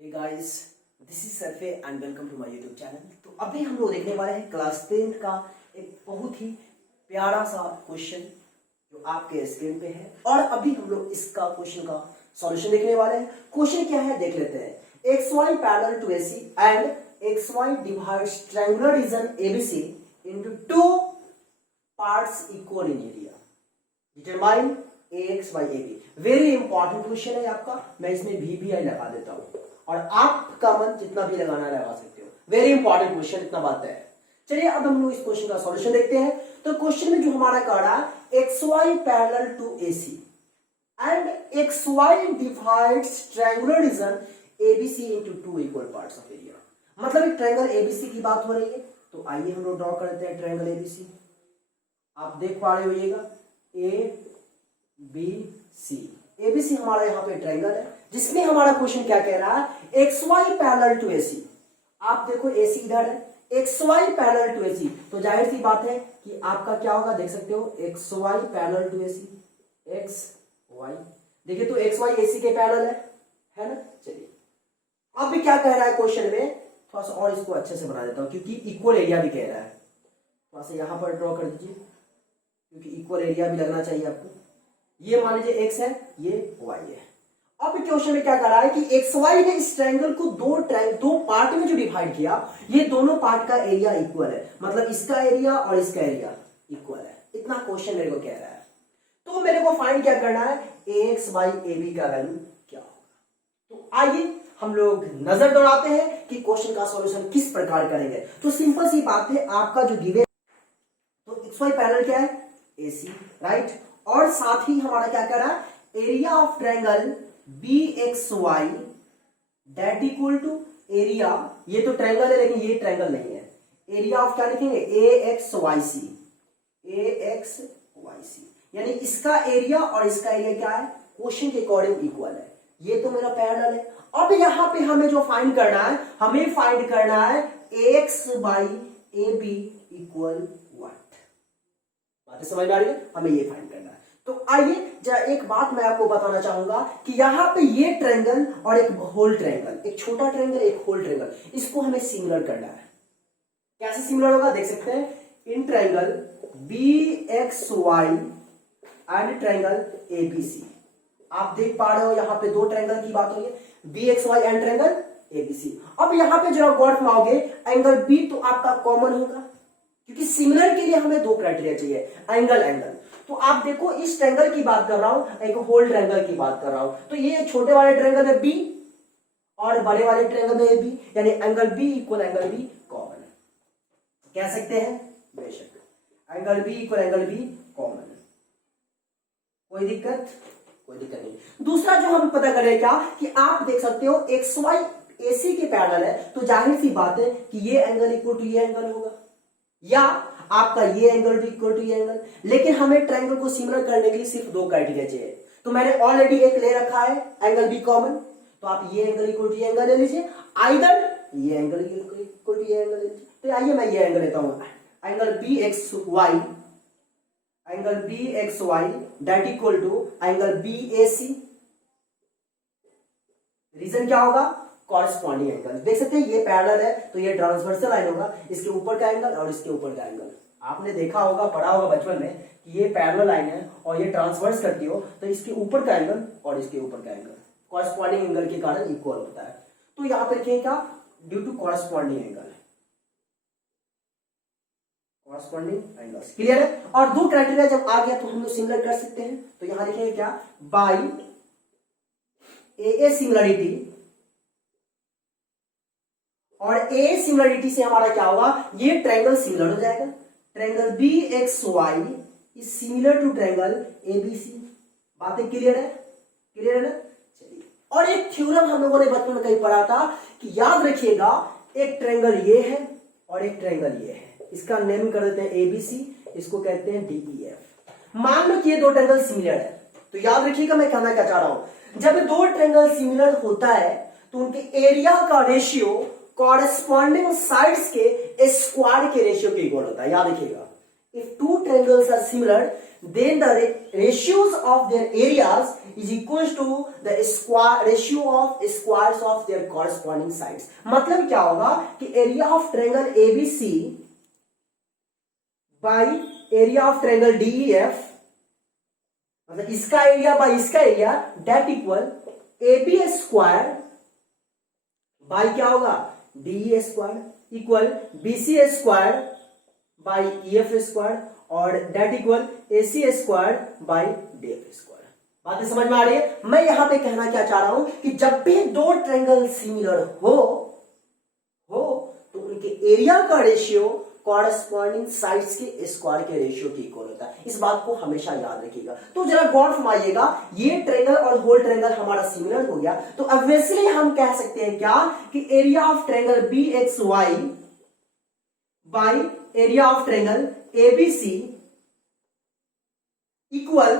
Hey guys, this is Sarfe and welcome to my YouTube channel. तो अभी हम लोग देखने वाले हैं क्लास 10 का एक बहुत ही प्यारा सा क्वेश्चन जो आपके स्क्रीन पे है, और अभी हम लोग इसका क्वेश्चन का सॉल्यूशन देखने वाले हैं। क्वेश्चन क्या है देख लेते हैं। XY parallel to AC and XY divides triangular region ABC into two parts equal in area. Determine AX by AB. Very important question है आपका। मैं इसमें VBI लगा देता हूं और आपका मन जितना भी लगाना लगा सकते हो। वेरी इंपॉर्टेंट क्वेश्चन, इतना बात है। चलिए अब हम लोग इस क्वेश्चन का सॉल्यूशन देखते हैं। तो क्वेश्चन में जो हमारा कह रहा है XY parallel to AC and XY divides triangular region ABC into two equal parts of area। मतलब एक ट्रायंगल ABC की बात हो रही है। तो आइए हम लोग ड्रॉ करते हैं ट्रायंगल ABC। आप देख पा रहे होइएगा ABC। ABC हमारा यहाँ पे ट्रायंगल है जिसमें हमारा क्वेश्चन क्या कह रहा है, XY पैरेलल टू AC। आप देखो AC इधर है, XY पैरेलल टू AC, तो जाहिर सी बात है कि आपका क्या होगा, देख सकते हो XY parallel to AC, XY देखिए तो XY AC के पैरेलल है ना। चलिए अब भी क्या कह रहा है क्वेश्चन में, थोड़ा सा और इसको अच्छे से बना देता हूं क्योंकि इक्वल एरिया भी कह रहा है। थोड़ा सा यहां पर ड्रॉ कर दीजिए क्योंकि इक्वल एरिया भी लगना चाहिए आपको। ये मान लीजिए X है, ये Y है। अब क्वेश्चन में क्या कर रहा है कि XY ने इस ट्रायंगल को दो पार्ट में जो डिवाइड किया, ये दोनों पार्ट का एरिया इक्वल है, मतलब इसका एरिया और इसका एरिया इक्वल है। इतना क्वेश्चन मेरे को कह रहा है। तो मेरे को फाइंड क्या करना है, AX बाई AB का वैल्यू क्या होगा। तो आइए हम लोग नजर दौड़ाते हैं कि क्वेश्चन का सॉल्यूशन किस प्रकार करेंगे। तो सिंपल सी बात है, आपका जो गिवन, तो XY पैरेलल क्या है, AC, राइट। और साथ ही हमारा क्या कर रहा है, area of triangle BXY that equal to area, ये तो ट्रायंगल है लेकिन ये ट्रायंगल नहीं है। एरिया ऑफ क्या लिखेंगे, AXYC, AXYC, यानी इसका एरिया और इसका एरिया क्या है, क्वेश्चन के अकॉर्डिंग इक्वल है। ये तो मेरा पैरेलल है। अब यहां पे हमें जो फाइंड करना है, हमें फाइंड करना है AX by AB equal what. बातें समझ में आ रही है, हमें ये फाइंड करना है। तो आइए जरा एक बात मैं आपको बताना चाहूंगा कि यहां पे ये ट्रायंगल और एक होल ट्रायंगल, एक छोटा ट्रायंगल एक होल ट्रायंगल, इसको हमें सिमिलर करना है। कैसे सिमिलर होगा देख सकते हैं, in triangle BXY and triangle ABC। आप देख पा रहे हो यहां पे दो ट्रायंगल की बात हो रही है, BXY एंड ट्रायंगल ABC। अब यहां पे जरा गौर फरमाओगे, एंगल B तो आपका कॉमन होगा क्योंकि सिमिलर के लिए हमें दो क्राइटेरिया चाहिए, एंगल। तो आप देखो इस ट्रायंगल की बात कर रहा हूं, एक होल ट्रायंगल की बात कर रहा हूं। तो ये छोटे वाले ट्रायंगल में B और बड़े वाले ट्रायंगल में AB, यानी angle B equal angle B common कह सकते हैं। बेशक angle B equal angle B common, कोई दिक्कत नहीं। दूसरा जो हम पता करें क्या, कि आप देख सकते हो XY AC के पैरेलल है, तो जाहिर सी बात है कि ये एंगल इक्वल टू ये एंगल होगा, या आपका ये एंगल भी इक्वल टू ये एंगल। लेकिन हमें ट्रायंगल को सिमिलर करने के लिए सिर्फ दो क्राइटेरिया चाहिए। तो मैंने ऑलरेडी एक ले रखा है, एंगल बी कॉमन, तो आप ये एंगल इक्वल टू ये एंगल ले लीजिए, आइदर ये एंगल इक्वल टू ये एंगल ले लीजिए। तो आइए मैं ये एंगल लेता हूं, angle BXY that equal to angle BAC। Reason क्या होगा, कॉरेस्पॉन्डिंग एंगल। देख सकते हैं ये पैरेलल है तो ये ट्रांसवर्सल लाइन होगा, इसके ऊपर का एंगल और इसके ऊपर का एंगल। आपने देखा होगा, पढ़ा होगा बचपन में कि ये पैरेलल लाइन है और ये ट्रांसवर्स करती हो, तो इसके ऊपर का एंगल और इसके ऊपर का एंगल कॉरेस्पॉन्डिंग एंगल के कारण इक्वल होता है। तो यहां पर लिखेंगे क्या, due to corresponding angle, angles. Clear है। और दो क्राइटेरिया जब आ गया तो हम लोग सिमिलर कर सकते हैं। तो यहां लिखेंगे क्या, बाई AA सिमिलरिटी, और A सिमिलरिटी से हमारा क्या होगा, ये ट्रायंगल सिमिलर हो जाएगा। Triangle BXY is similar to triangle ABC। बातें क्लियर है ना। चलिए, और एक थ्योरम हम लोगों ने बचपन में कहीं पढ़ा था कि याद रखिएगा, एक ट्रायंगल ये है और एक ट्रायंगल ये है, इसका नेम कर देते हैं ABC, इसको कहते हैं DEF। मान लो कि ये दो ट्रायंगल सिमिलर है, तो याद रखिएगा मैं कहना क्या चाह रहा हूं, जब दो ट्रायंगल सिमिलर होता है तो उनके एरिया का रेशियो कॉरेस्पॉन्डिंग साइड्स के स्क्वायर के रेशियो के इक्वल होता है। याद रखिएगा, if two triangles are similar then the ratios of their areas is equal to the square ratio of squares of their corresponding sides. मतलब क्या होगा कि area of triangle ABC by area of triangle DEF, मतलब इसका area by इसका area, that equal AB square by क्या होगा D square equal BC square by EF square और that equal AC square by DF square. बातें समझ में आ रही है? मैं यहां पे कहना क्या चाह रहा हूं कि जब भी दो ट्रायंगल सिमिलर हो तो उनके एरिया का रेशियो कॉरस्पॉन्डिंग साइड्स के स्क्वायर के रेशियो के इक्वल होता है। इस बात को हमेशा याद रखिएगा। तो जरा गौर फरमाइएगा, ये ट्रायंगल और होल ट्रायंगल हमारा सिमिलर हो गया, तो ऑब्वियसली हम कह सकते हैं क्या कि area of triangle B X Y by area of triangle ABC equal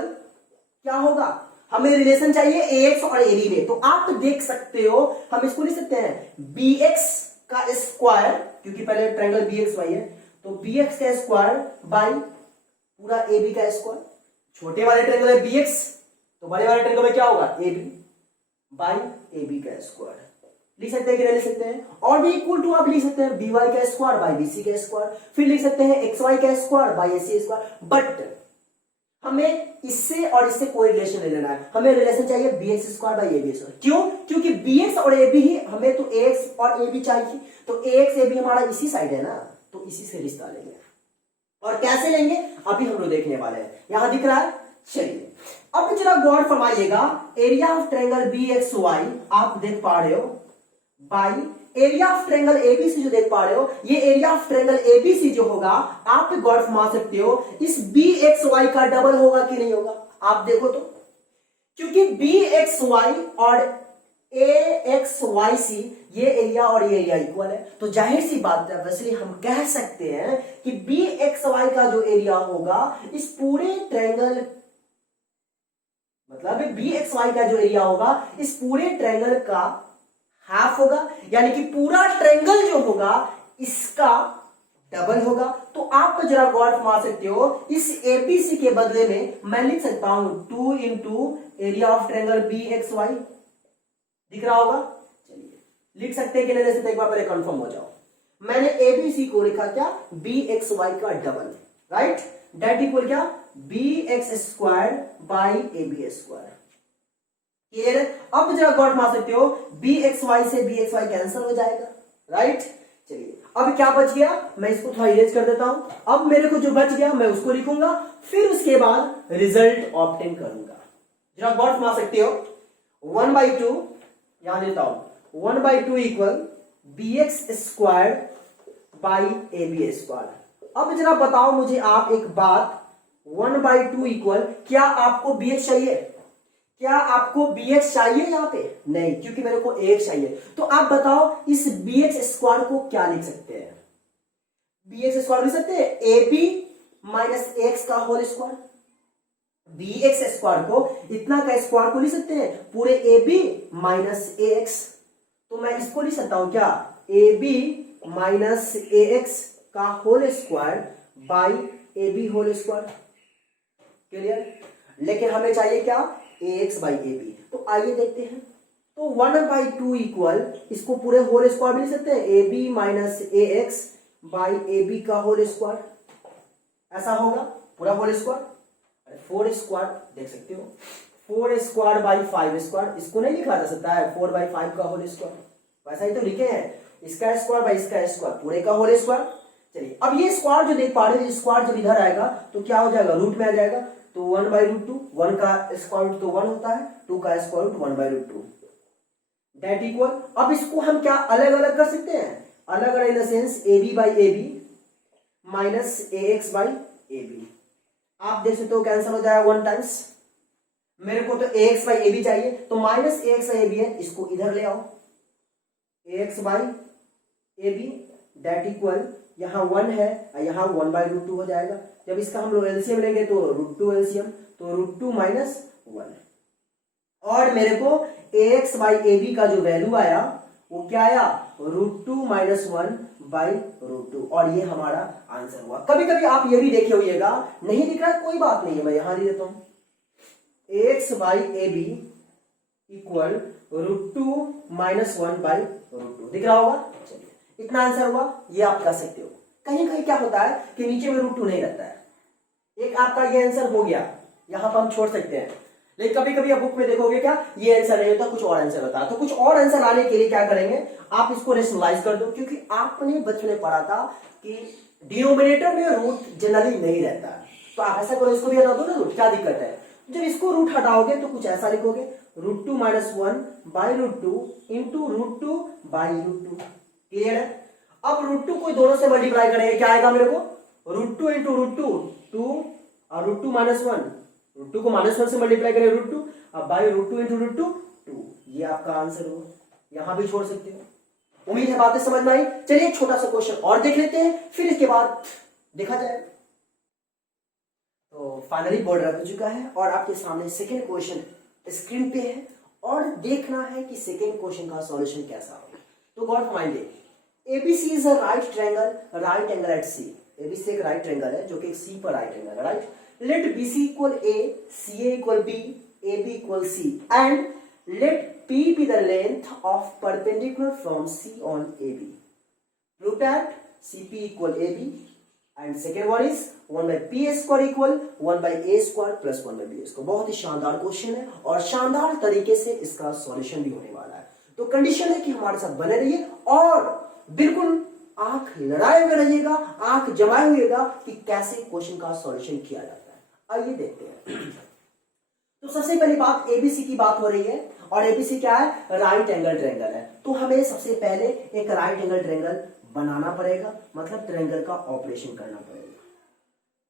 क्या होगा, हमें रिलेशन चाहिए एएक्स और एबी में। तो आप देख सकते हो, हम इसको लिख सकते हैं बी एक्स का स्क्वायर, क्योंकि पहले ट्रायंगल बी एक्स वाई है, तो बी एक्स का स्क्वायर बाई पूरा एबी का स्क्वायर। छोटे वाले ट्रायंगल है बी एक्स, तो बड़े वाले ट्रायंगल में क्या होगा एबी बाई एबी का स्क्वायर। लिख सकते हैं कि नहीं लिख सकते हैं? और भी इक्वल टू आप लिख सकते हैं बी वाई का स्क्वायर बाई बी सी का स्क्वायर, फिर लिख सकते हैं एक्स वाई का square by A C square. But हमें इससे और इससे कोई रिलेशन नहीं लेना है, हमें रिलेशन चाहिए B X square by A B square. क्यों? क्योंकि बी एक्स और ए बी ही, हमें तो ए एक्स और ए बी चाहिए, तो ए एक्स ए बी हमारा इसी साइड है ना, तो इसी से रिश्ता लेंगे। और कैसे लेंगे अभी हम लोग देखने वाले हैं। यहां दिख रहा है, चलिए अब जरा गौर फरमाइएगा, area of triangle B X Y आप देख पा रहे हो by area of triangle ABC जो देख पा रहे हो, ये एरिया ऑफ ट्रायंगल एबीसी जो होगा, आप गौर फरमा सकते हो इस बी एक्स वाई का डबल होगा कि नहीं होगा। आप देखो तो, क्योंकि बी एक्स वाई और ए एक्स वाई सी ये एरिया और ये एरिया इक्वल है, तो जाहिर सी बात है वैसे हम कह सकते हैं कि बी एक्स वाई का जो एरिया होगा इस पूरे ट्रायंगल, मतलब बी एक्स वाई का जो एरिया होगा इस पूरे ट्रायंगल का हाफ होगा, यानी कि पूरा ट्रायंगल जो होगा इसका डबल होगा। तो आप जरा गौर फरमा सकते हो, इस एबीसी के बदले में मैं लिख सकता हूं 2 into area of triangle B X Y. दिख रहा होगा? चलिए लिख सकते हैं कि नहीं लिख सकते, एक बार पहले कंफर्म हो जाओ। मैंने एबीसी को लिखा क्या बी एक्स वाई का डबल, राइट, दैट इक्वल क्या B X square by A B square. Clear है? अब जरा गौर फरमा सकते हो, बी एक्स वाई से बी एक्स वाई कैंसिल हो जाएगा, राइट। चलिए अब क्या बच गया, मैं इसको थोड़ा इरेज कर देता हूं। अब मेरे को जो बच गया मैं उसको लिखूंगा, फिर उसके बाद रिजल्ट ऑब्टेन करूंगा। जरा गौर फरमा सकते हो, 1/2 यहां देता हूं, 1/2 equal B X square by A B square. अब जरा बताओ मुझे आप एक बात, 1/2 इक्वल, क्या आपको बी एक्स चाहिए? क्या आपको बी एक्स चाहिए यहां पे? नहीं, क्योंकि मेरे को एक्स चाहिए। तो आप बताओ इस बी एक्स स्क्वायर को क्या लिख सकते हैं? बी एक्स स्क्वायर लिख सकते हैं ए बी माइनस एक्स का whole square. B X square को, इतना का स्क्वायर को लिख सकते हैं पूरे A B minus A X. तो मैं इसको लिख सकता हूं क्या, A B minus A X का whole square by A B whole square. Clear? लेकिन हमें चाहिए क्या, A X by A B. तो आइए देखते हैं, तो 1/2 इक्वल, इसको पूरे होल स्क्वायर भी लिख सकते हैं A B minus A X by A B का होल स्क्वायर, ऐसा होगा पूरा होल स्क्वायर। 4 स्क्वायर देख सकते हो, 4 स्क्वायर बाई 5 स्क्वायर, इसको नहीं लिखा जा सकता है 4/5 का होल स्क्वायर, वैसा ही तो लिखे हैं, इसका स्क्वायर बाई इसका स्क्वायर पूरे का होल स्क्वायर। चलिए अब ये स्क्वायर जो देख पा रहे हैं, स्क्वायर जब इधर आएगा तो क्या हो जाएगा, रूट में आ जाएगा, तो 1/√2, 1 का स्क्वायर रूट तो 1 होता है, 2 का स्क्वायर रूट 1/√2, दैट इक्वल। अब इसको हम क्या अलग अलग कर सकते हैं, अलग अलग in the sense A B by A B minus A X by A B. आप देख सकते हो कैंसिल हो जाएगा 1 टाइम्स। मेरे को तो A X by A B चाहिए, तो minus A X by A B है, इसको इधर ले आओ, A X by A B that equal, यहां 1 है यहां 1/√2 हो जाएगा। जब इसका हम लोग एलसीएम लेंगे तो √2 एलसीएम, तो √2 माइनस 1, और मेरे को ax बाई ए बी का जो वैल्यू आया वो क्या आया, √2 माइनस 1/√2, और ये हमारा आंसर हुआ। कभी कभी आप ये भी देखे होइएगा, नहीं दिख रहा कोई बात नहीं है, मैं यहां लिख देता हूं X by A B equal √2 minus 1 by √2 दिख रहा होगा। चलिए इतना आंसर हुआ, ये आप कर सकते हो। कहीं कहीं क्या होता है कि नीचे में √2 नहीं रहता है। एक आपका ये आंसर हो गया, यहां पर हम छोड़ सकते हैं, लेकिन कभी कभी आप बुक में देखोगे क्या ये आंसर नहीं होता, कुछ और आंसर होता है। तो कुछ और आंसर लाने के लिए क्या करेंगे, आप इसको रेशनलाइज कर दो, क्योंकि आपने बचपन में पढ़ा था कि डिनोमिनेटर में रूट जनरली नहीं रहता है। तो आप ऐसा करो, इसको भी हटा दो ना रूट, क्या दिक्कत है। जब इसको रूट हटाओगे तो कुछ ऐसा लिखोगे √2 minus 1 by √2 into √2 by √2। Clear है। अब √2 को दोनों से मल्टीप्लाई करेंगे, क्या आएगा मेरे को √2 इंटू √2 2 और √2 माइनस 1, √2 को माइनस 1 से मल्टीप्लाई करें √2, अब बाई √2 इंटू √2 2। ये आपका आंसर होगा, यहां भी छोड़ सकते हो। उम्मीद है बातें समझ में आई। चलिए एक छोटा सा क्वेश्चन और देख लेते हैं, फिर इसके बाद देखा जाए। तो फाइनली बोर्ड रख चुका है और आपके सामने सेकेंड क्वेश्चन स्क्रीन पे है और देखना है कि सेकेंड क्वेश्चन का सॉल्यूशन कैसा होगा। तो गौर फरमाइए, ABC is a right angle at C. ABC एक राइट ट्रायंगल है जो कि सी पर राइट एंगल है, right. Let BC equal A, CA equal B, AB equal C and let P be the length of perpendicular from C on AB. Prove that CP equal AB and second one is 1 by P square equal 1 by A square plus 1 by B square। बहुत ही शानदार question है और शानदार तरीके से इसका solution भी होने वाला है। तो कंडीशन है कि हमारे साथ बने रहिए और बिल्कुल आंख लड़ाए हुए रहिएगा, आंख जमाए हुएगा कि कैसे क्वेश्चन का सॉल्यूशन किया जाता है। आइए देखते हैं। तो सबसे पहली बात एबीसी की बात हो रही है और एबीसी क्या है, राइट एंगल ट्रायंगल है। तो हमें सबसे पहले एक राइट एंगल ट्रायंगल बनाना पड़ेगा, मतलब ट्रायंगल का ऑपरेशन करना पड़ेगा।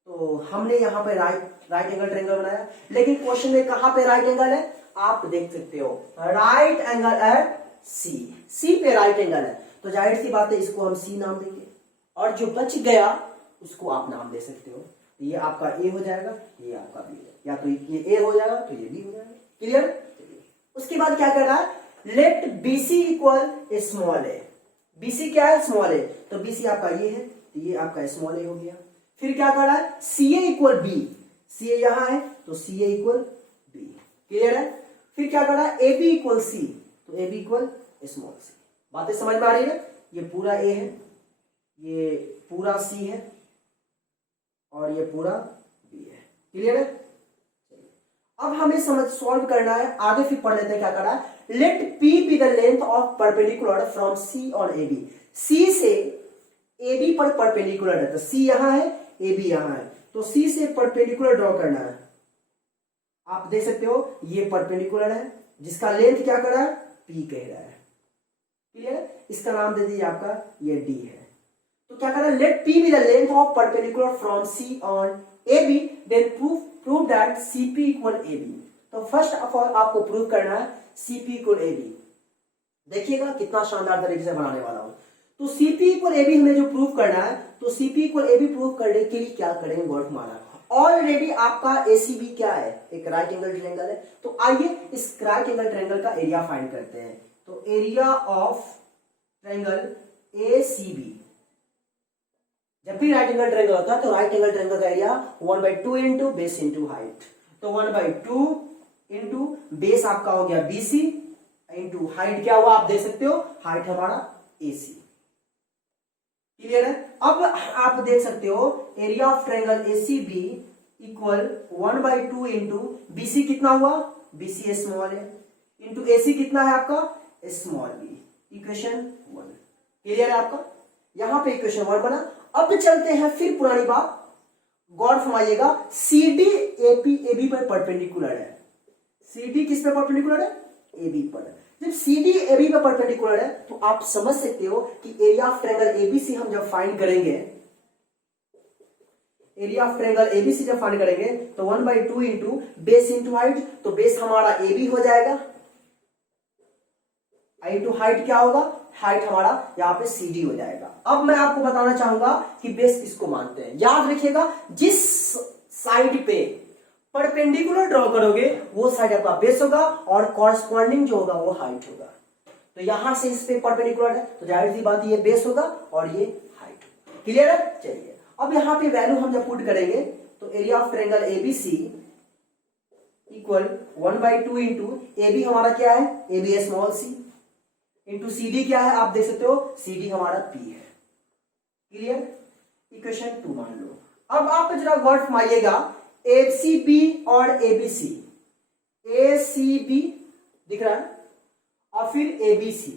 तो हमने यहाँ पे राइट एंगल ट्रायंगल बनाया, लेकिन क्वेश्चन में कहां पे राइट एंगल है आप देख सकते हो, राइट एंगल एट सी पे राइट एंगल है। तो जाहिर सी बात है इसको हम सी नाम देंगे और जो बच गया उसको आप नाम दे सकते हो। ये आपका ए हो जाएगा, ये आपका बी है, या तो ये ए हो जाएगा तो ये बी हो जाएगा। क्लियर। उसके बाद क्या कर रहा है, लेट बीसी इक्वल स्मॉल ए। बीसी क्या है, स्मॉल ए, तो बीसी आपका ये है तो ये आपका स्मॉल ए हो गया। फिर क्या कर रहा है, सी ए इक्वल बी, सी ए यहां है तो सी ए इक्वल बी। क्लियर है। फिर क्या कर रहा है, ए बी इक्वल सी, तो ए बी इक्वल स्मॉल सी। बातें समझ में आ रही है। ये पूरा ए है, ये पूरा सी है और ये पूरा बी है। क्लियर है। अब हमें सॉल्व करना है, आगे फिर पढ़ लेते हैं क्या कर रहा है। Let P be the length of perpendicular from C on AB। C से AB पर परपेंडिकुलर है, तो C यहां है, AB यहां है, तो C से परपेंडिकुलर ड्रॉ करना है। आप देख सकते हो ये परपेंडिकुलर है जिसका लेंथ क्या कर रहा है, P कह रहा है। क्लियर। इसका नाम दे दीजिए आपका ये D है। तो क्या कर रहा है, let P be the length of perpendicular from C on AB, then prove that CP equal AB। तो फर्स्ट ऑफ ऑल आपको प्रूव करना है CP इक्वल AB। देखिएगा कितना शानदार तरीके से बनाने वाला हूं। तो CP इक्वल AB हमें जो प्रूव करना है, तो CP इक्वल AB प्रूव करने के लिए क्या करेंगे, गौर माना ऑलरेडी आपका ACB क्या है, एक राइट एंगल ट्रायंगल है। तो आइए इस राइट एंगल ट्रायंगल का एरिया फाइंड करते हैं। तो एरिया ऑफ ट्रायंगल ACB, जब भी राइट एंगल ट्रायंगल होता है तो राइट एंगल ट्रायंगल का area 1/2 into base into height. तो 1/2 इंटू बेस आपका हो गया BC इंटू हाइट क्या हुआ आप देख सकते हो, हाइट हमारा AC। क्लियर है। अब आप देख सकते हो area of triangle ACB equal 1/2 into BC कितना हुआ, BC स्मॉल है, इंटू AC कितना है आपका स्मॉल बी। इक्वेशन 1। क्लियर है आपका, यहां पे इक्वेशन 1 बना। अब चलते हैं फिर पुरानी बात, गौर फरमाइएगा CD AB पर परपेंडिकुलर है। CD किस पे परपेंडिकुलर है, AB पर। जब CD AB पर परपेंडिकुलर है तो आप समझ सकते हो कि एरिया ऑफ ट्रायंगल ABC हम जब फाइंड करेंगे, एरिया ऑफ ट्रायंगल ABC जब फाइंड करेंगे तो 1/2 इंटू बेस इंटू हाइट, तो बेस हमारा AB हो जाएगा, इंटू हाइट क्या होगा, हाइट हमारा यहाँ पे CD हो जाएगा। अब मैं आपको बताना चाहूंगा कि बेस किसको मानते हैं। याद रखिएगा जिस साइड पे परपेंडिकुलर ड्रॉ करोगे वो साइड आपका बेस होगा और कॉरस्पॉन्डिंग जो होगा वो हाइट होगा। तो यहां से इस पे परपेंडिकुलर है तो जाहिर सी बात ये बेस होगा और ये हाइट। क्लियर है। चलिए अब यहाँ पे वैल्यू हम जब पुट करेंगे तो area of triangle ABC equal 1/2 into A B हमारा क्या है, A B small C, into C D क्या है, आप देख सकते हो सी डी हमारा पी है। क्लियर? इक्वेशन 2 मान लो। अब आप जरा वर्ड फॉर्माइएगा ए सी बी और A B C, A C B दिख रहा है और फिर ए बी सी,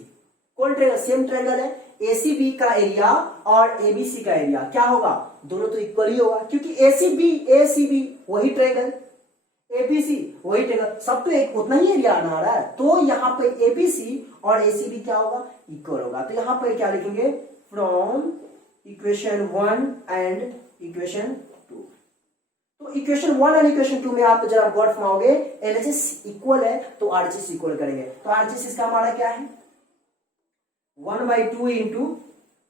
कौन ट्रायंगल, सेम ट्रायंगल है। ए सी बी का एरिया और ए बी सी का एरिया क्या होगा, दोनों तो इक्वल ही होगा, क्योंकि ए सी बी वही ट्रायंगल, ए बी सी वही ट्रायंगल, सब तो एक उतना ही एरिया आना रहा है। तो यहाँ पे ए बी सी और ए सी बी क्या होगा, इक्वल होगा। तो यहाँ पे क्या लिखेंगे, फ्रॉम इक्वेशन 1 एंड इक्वेशन 2। तो इक्वेशन 1 और इक्वेशन 2 में आप जरा गौर फरमाओगे, एलएचएस इक्वल है तो आरएचएस इक्वल करेंगे। तो आरएचएस इसका हमारा क्या है, 1/2 इंटू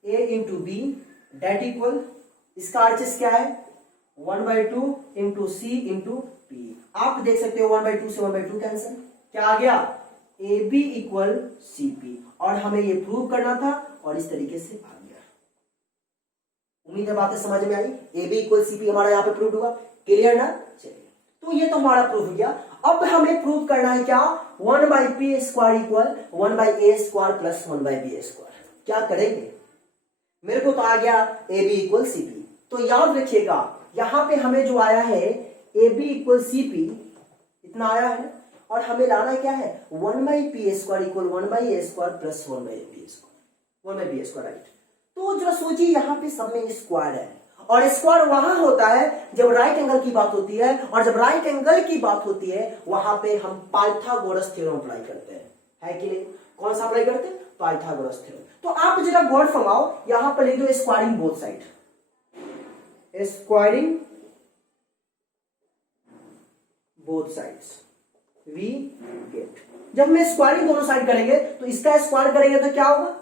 ए इंटू बी डेट इक्वल, इसका आरएचएस क्या है 1/2 इंटू सी इंटू पी। आप देख सकते हो 1/2 से 1/2 कैंसिल, क्या आ गया, A B equal C P. और हमें ये प्रूव करना था और इस तरीके से आ गया। उम्मीद है बातें समझ में आई। A B equal C P हमारा यहाँ पे प्रूव हुआ। क्लियर ना? चलिए, तो ये तो हमारा प्रूफ हो गया। अब हमें प्रूव करना है क्या, 1/p square equal 1/a square plus 1/b square. क्या करेंगे, मेरे को तो आ गया A B equal C P. तो याद रखिएगा यहां पे हमें जो आया है A B equal C P इतना आया है, और हमें लाना क्या है 1/p square equal 1/a square plus 1/b square, 1/b square, right. तो जरा सोचिए यहाँ पे सब में स्क्वायर है, और स्क्वायर वहां होता है जब राइट एंगल की बात होती है, और जब राइट एंगल की बात होती है वहां पे हम पाइथागोरस थ्योरम अप्लाई करते हैं, है कि नहीं? कौन सा अप्लाई करते हैं, पाइथागोरस थ्योरम। तो आप जरा गौर फरमाओ, यहां पर लिख दो squaring both side, squaring both sides we get. जब हम स्क्वायरिंग दोनों साइड करेंगे तो इसका स्क्वायर करेंगे तो क्या होगा,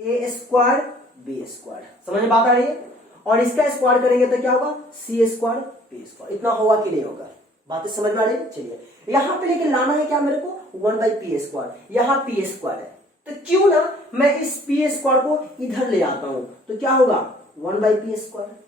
ए स्क्वायर बी स्क्वायर, समझ में बात आ रही है? और इसका स्क्वायर करेंगे तो क्या होगा, सी स्क्वायर पी स्क्वायर। इतना होगा कि नहीं होगा, बातें समझ में आ रही है? चलिए, यहां पे लेकिन लाना है क्या मेरे को 1/p स्क्वायर, यहां पी स्क्वायर है, तो क्यों ना मैं इस पी स्क्वायर को इधर ले आता हूं, तो क्या होगा 1/p स्क्वायर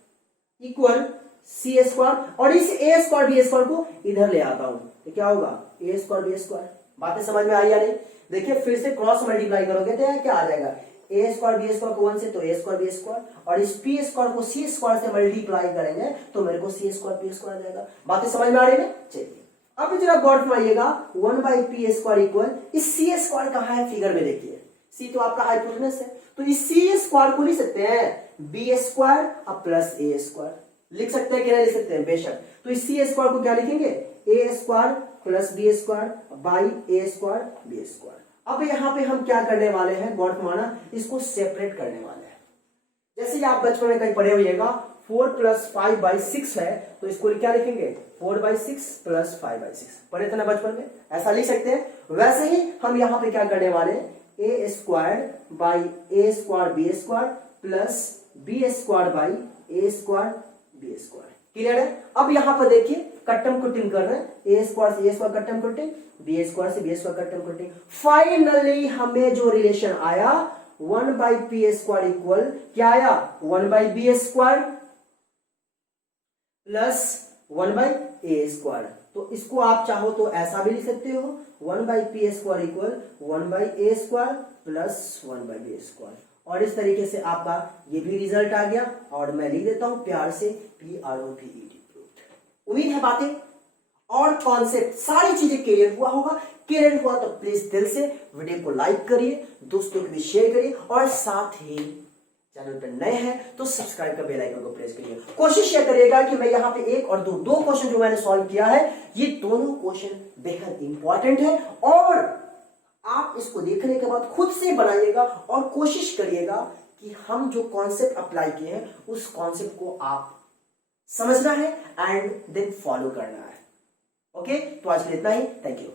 इक्वल सी स्क्वायर, और इस ए स्क्वायर बी स्क्वायर को इधर ले आता हूं, तो क्या होगा ए स्क्वायर बी स्क्वायर। बातें समझ में आई या नहीं? देखिए फिर से क्रॉस मल्टीप्लाई करोगे तो क्या आ जाएगा, ए स्क्वायर बी स्क्वायर को 1 से तो ए स्क्वायर बी स्क्वायर, और इस पी स्क्वायर को सी स्क्वायर से मल्टीप्लाई करेंगे तो मेरे को सी स्क्वायर पी स्क्वायर आ जाएगा। बातें समझ में आ रही है? चलिए, अब जरा गौर फरमाइएगा 1/p स्क्वायर इक्वल, इस सी स्क्वायर कहां है फिगर में, देखिए सी तो आपका हाइपोटेनस है, तो इस सी स्क्वायर को लिख सकते हैं बी स्क्वायर अब प्लस ए स्क्वायर, लिख सकते हैं कि नहीं लिख सकते हैं, बेशक। तो इस सी स्क्वायर को क्या लिखेंगे, A square plus B square by A square B square. अब यहाँ पे हम क्या करने वाले हैं, गौर फरमाना, इसको सेपरेट करने वाले हैं। जैसे कि आप बचपन में कहीं पढ़े होइएगा 4 + 5/6 है, तो इसको क्या लिखेंगे 4/6 + 5/6, पढ़े थे ना बचपन में, ऐसा लिख सकते हैं। वैसे ही हम यहाँ पे क्या करने वाले हैं, A square by A square B square plus B square by A square B square. Clear है? अब यहाँ पर देखिए कट्टम कुटिंग कर रहे हैं, ए स्क्वायर से ए स्क्वायर कट्टम कुटिंग, बी स्क्वायर से बी स्क्वायर कट्टम कुटिंग। फाइनली हमें जो रिलेशन आया 1/p स्क्वायर इक्वल क्या आया 1/b square plus 1/a square. तो इसको आप चाहो तो ऐसा भी लिख सकते हो 1/p square equal 1/a square plus 1/b square, और इस तरीके से आपका ये भी रिजल्ट आ गया। और मैं लिख देता हूं प्यार से PROVED। उम्मीद है बातें और कॉन्सेप्ट सारी चीजें क्लियर हुआ होगा। क्लियर हुआ तो प्लीज दिल से वीडियो को लाइक करिए, दोस्तों को भी शेयर करिए, और साथ ही चैनल पर नए हैं तो सब्सक्राइब का बेल आइकन को प्रेस करिए। कोशिश यह करिएगा कि मैं यहाँ पे एक और दो क्वेश्चन जो मैंने सॉल्व किया है, ये दोनों क्वेश्चन बेहद इंपॉर्टेंट है, और आप इसको देखने के बाद खुद से बनाइएगा और कोशिश करिएगा कि हम जो कॉन्सेप्ट अप्लाई किए हैं उस कॉन्सेप्ट को आप समझना है एंड देन फॉलो करना है। ओके, तो आज के लिए इतना ही। Thank you.